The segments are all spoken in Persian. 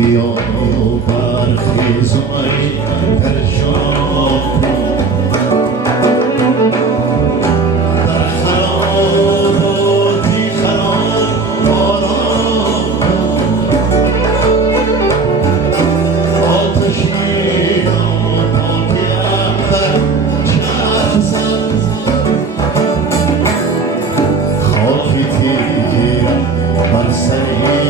بیا برخیز و ای پرشان در خراباتی خراب باران آتشی آبادی اندر چشم زن خاکی تیر بر سری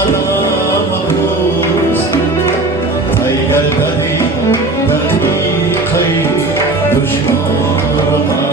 منم امروز اگر دقیقی دشوارم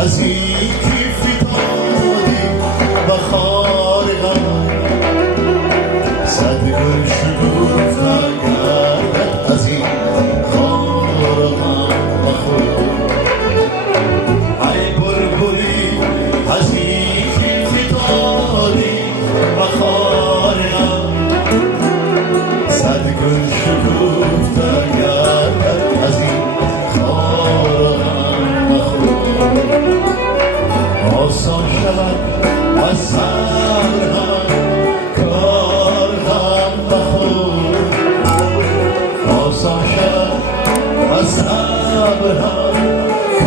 از این کیفی دادی بخار غم صد گل شکوفته گردد از این خار غم بخور ای بلبلی از این کیفی دادی بخار غم صد گل شکوفته گردد از این خار غم بخور آسان شود از صبر هم کار هم بخور آسان شود از صبر هم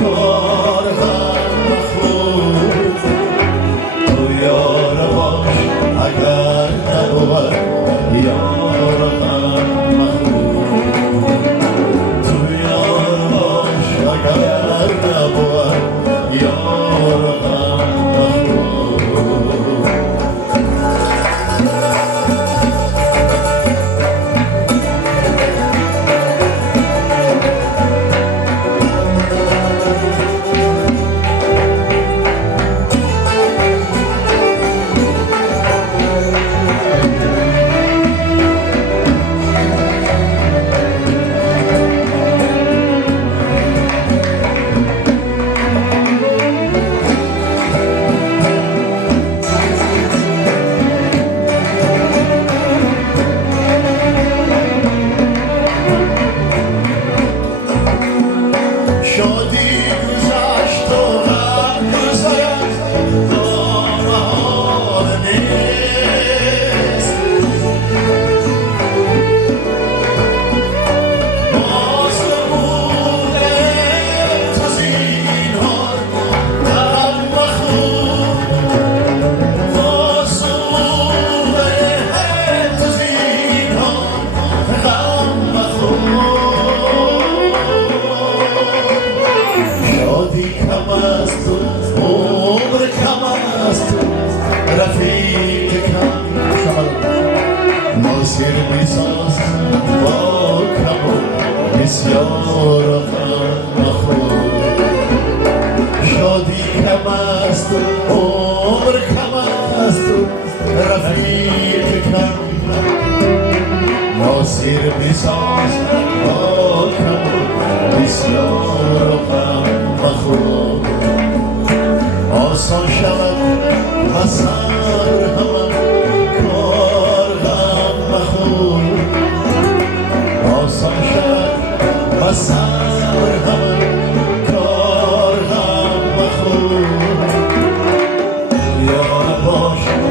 کار هم بخور تو یار باش اگر نبود یار هم بخور تو یار باش اگر نبود یار شادی گذشت و غم گذشت نامحال نیست باز نموده تو زینهار غم مخور باز نموده تو زینهار غم مخور شادی کم است و عمر کم است رفیق کم ناصر میساز با کم و بسیار غم مخور شادی کم است و عمر کم است رفیق کم ناصر میساز با کم و بسیار غم مخور آسان شود و صبر هم کار غم مخور آسان شود و صبر هم کار غم مخور یار باش